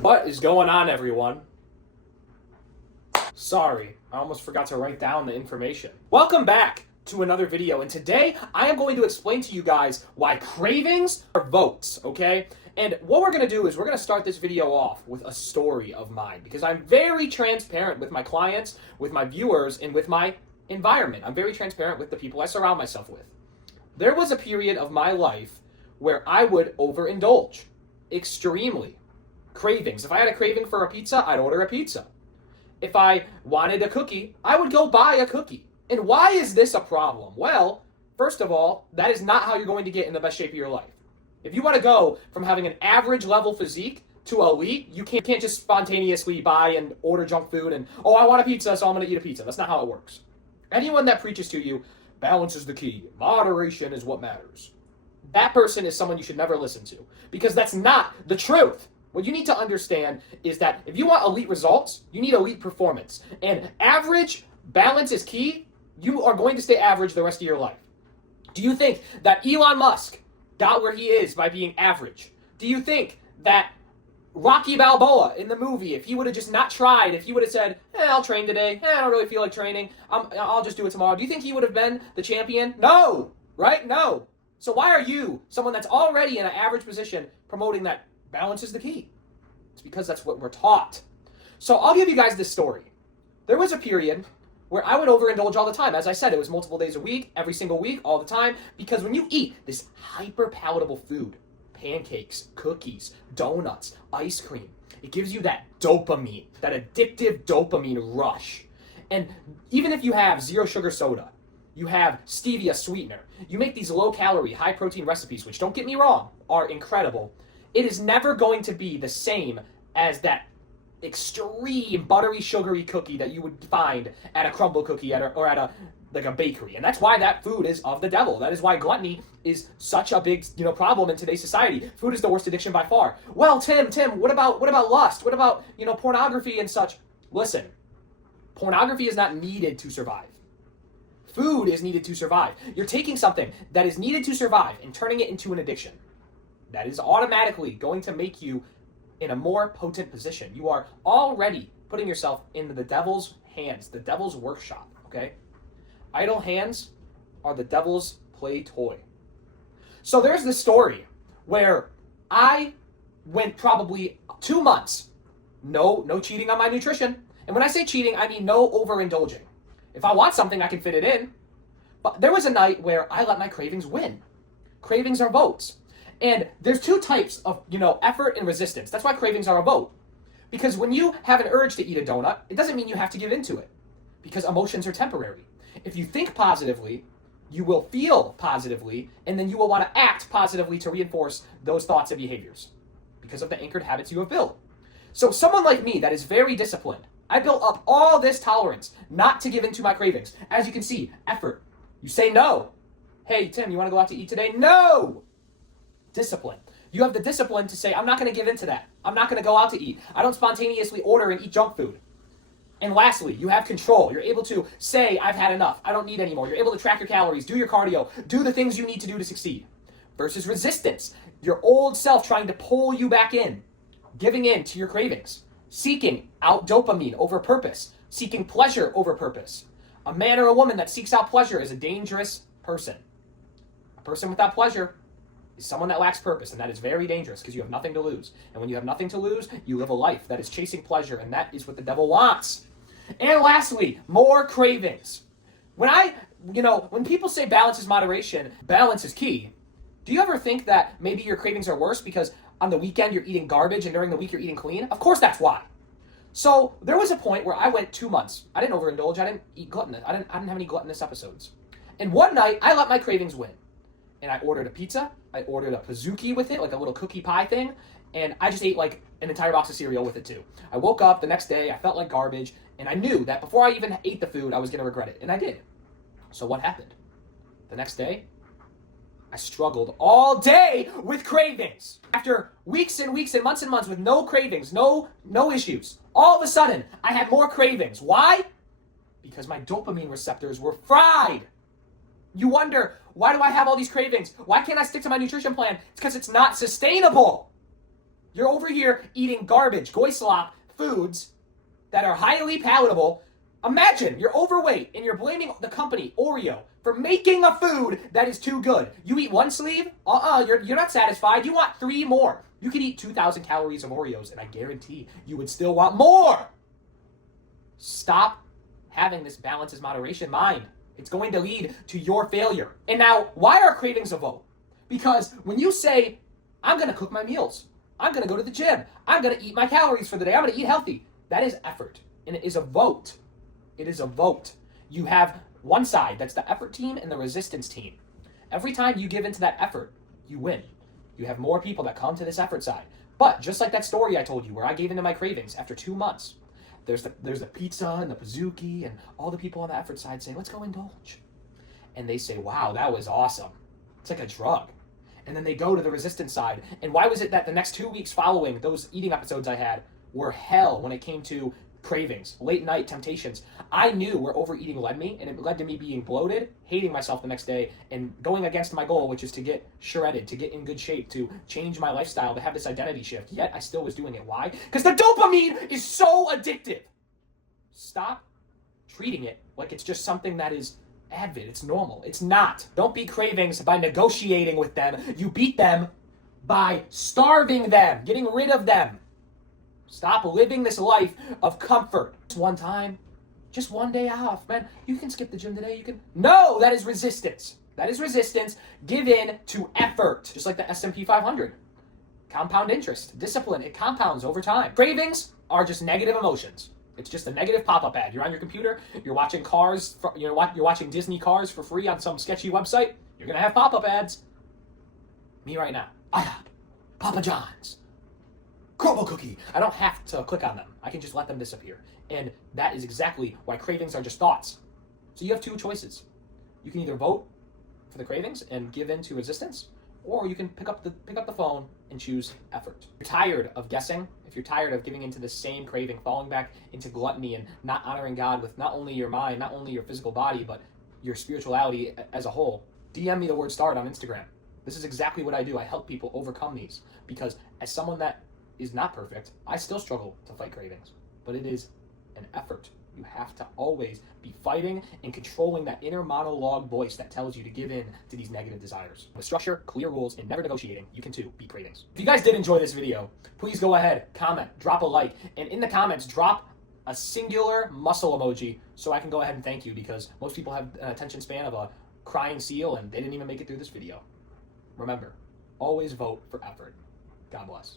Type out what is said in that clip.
What is going on, everyone? Sorry, I almost forgot to write down the information. Welcome back to another video, and today I am going to explain to you guys why cravings are votes, okay? And what we're going to do is we're going to start this video off with a story of mine, because I'm very transparent with my clients, with my viewers, and with my environment. I'm very transparent with the people I surround myself with. There was a period of my life where I would overindulge extremely. Cravings. If I had a craving for a pizza, I'd order a pizza. If I wanted a cookie, I would go buy a cookie. And why is this a problem? Well, first of all, that is not how you're going to get in the best shape of your life. If you want to go from having an average level physique to elite, you can't just spontaneously buy and order junk food and, oh, I want a pizza, so I'm going to eat a pizza. That's not how it works. Anyone that preaches to you, balance is the key, moderation is what matters, that person is someone you should never listen to, because that's not the truth. What you need to understand is that if you want elite results, you need elite performance. And average balance is key. You are going to stay average the rest of your life. Do you think that Elon Musk got where he is by being average? Do you think that Rocky Balboa in the movie, if he would have just not tried, if he would have said, I'll train today, I don't really feel like training, I'll just do it tomorrow, do you think he would have been the champion? No, right? No. So why are you, someone that's already in an average position, promoting that balance is the key? It's because that's what we're taught. So I'll give you guys this story. There was a period where I would overindulge all the time. As I said, it was multiple days a week, every single week, all the time, because when you eat this hyper palatable food, pancakes, cookies, donuts, ice cream, it gives you that dopamine, that addictive dopamine rush. And even if you have zero sugar soda, you have stevia sweetener, you make these low calorie, high protein recipes, which, don't get me wrong, are incredible. It is never going to be the same as that extreme buttery, sugary cookie that you would find at a crumble cookie or at a bakery. And that's why that food is of the devil. That is why gluttony is such a big, problem in today's society. Food is the worst addiction by far. Well, Tim, what about lust? What about, pornography and such? Listen, pornography is not needed to survive. Food is needed to survive. You're taking something that is needed to survive and turning it into an addiction. That is automatically going to make you in a more potent position. You are already putting yourself in the devil's hands, the devil's workshop, okay? Idle hands are the devil's play toy. So there's this story where I went probably 2 months, no cheating on my nutrition. And when I say cheating, I mean no overindulging. If I want something, I can fit it in. But there was a night where I let my cravings win. Cravings are votes. And there's two types of, effort and resistance. That's why cravings are a vote. Because when you have an urge to eat a donut, it doesn't mean you have to give into it. Because emotions are temporary. If you think positively, you will feel positively, and then you will want to act positively to reinforce those thoughts and behaviors because of the anchored habits you have built. So someone like me that is very disciplined, I built up all this tolerance not to give into my cravings. As you can see, effort. You say no. Hey, Tim, you want to go out to eat today? No! Discipline. You have the discipline to say, I'm not going to give into that. I'm not going to go out to eat. I don't spontaneously order and eat junk food. And lastly, you have control. You're able to say, I've had enough. I don't need anymore. You're able to track your calories, do your cardio, do the things you need to do to succeed. Versus resistance. Your old self trying to pull you back in. Giving in to your cravings. Seeking out dopamine over purpose. Seeking pleasure over purpose. A man or a woman that seeks out pleasure is a dangerous person. A person without pleasure is someone that lacks purpose, and that is very dangerous because you have nothing to lose. And when you have nothing to lose, you live a life that is chasing pleasure, and that is what the devil wants. And lastly, more cravings. When people say balance is moderation, balance is key, do you ever think that maybe your cravings are worse because on the weekend you're eating garbage and during the week you're eating clean? Of course that's why. So there was a point where I went 2 months. I didn't overindulge. I didn't eat gluttonous. I didn't have any gluttonous episodes. And one night, I let my cravings win. And I ordered a pizza. I ordered a pizookie with it, like a little cookie pie thing. And I just ate like an entire box of cereal with it too. I woke up the next day. I felt like garbage. And I knew that before I even ate the food, I was going to regret it. And I did. So what happened? The next day, I struggled all day with cravings. After weeks and weeks and months with no cravings, no issues, all of a sudden, I had more cravings. Why? Because my dopamine receptors were fried. You wonder, why do I have all these cravings? Why can't I stick to my nutrition plan? It's because it's not sustainable. You're over here eating garbage, goy slop foods that are highly palatable. Imagine you're overweight and you're blaming the company, Oreo, for making a food that is too good. You eat one sleeve, you're not satisfied. You want 3 more. You could eat 2,000 calories of Oreos, and I guarantee you would still want more. Stop having this balance is moderation mind. It's going to lead to your failure. And now, why are cravings a vote? Because when you say, I'm going to cook my meals, I'm going to go to the gym, I'm going to eat my calories for the day, I'm going to eat healthy, that is effort. And it is a vote. It is a vote. You have one side, that's the effort team and the resistance team. Every time you give into that effort, you win. You have more people that come to this effort side. But just like that story I told you where I gave into my cravings after 2 months, there's the pizza and the Pizookie and all the people on the effort side say, let's go indulge. And they say, wow, that was awesome. It's like a drug. And then they go to the resistance side. And why was it that the next 2 weeks following those eating episodes I had were hell when it came to cravings, late night temptations? I knew where overeating led me, and it led to me being bloated, hating myself the next day, and going against my goal, which is to get shredded, to get in good shape, to change my lifestyle, to have this identity shift. Yet I still was doing it. Why? Because the dopamine is so addictive. Stop treating it like it's just something that is Advent. It's normal. It's not. Don't beat cravings by negotiating with them. You beat them by starving them, getting rid of them. Stop living this life of comfort. Just one time, just one day off, man. You can skip the gym today. You can. No, that is resistance. That is resistance. Give in to effort. Just like the S&P 500. Compound interest, discipline, it compounds over time. Cravings are just negative emotions. It's just a negative pop-up ad. You're on your computer, you're watching cars, you're watching Disney cars for free on some sketchy website. You're gonna have pop-up ads. Me right now. Papa John's. Crumble cookie. I don't have to click on them. I can just let them disappear. And that is exactly why cravings are just thoughts. So you have 2 choices. You can either vote for the cravings and give in to resistance, or you can pick up the phone and choose effort. If you're tired of guessing, if you're tired of giving into the same craving, falling back into gluttony and not honoring God with not only your mind, not only your physical body, but your spirituality as a whole, DM me the word start on Instagram. This is exactly what I do. I help people overcome these because as someone that is not perfect, I still struggle to fight cravings, but it is an effort. You have to always be fighting and controlling that inner monologue voice that tells you to give in to these negative desires. With structure, clear rules, and never negotiating, you can too beat cravings. If you guys did enjoy this video, please go ahead, comment, drop a like, and in the comments, drop a singular muscle emoji so I can go ahead and thank you, because most people have an attention span of a crying seal and they didn't even make it through this video. Remember, always vote for effort. God bless.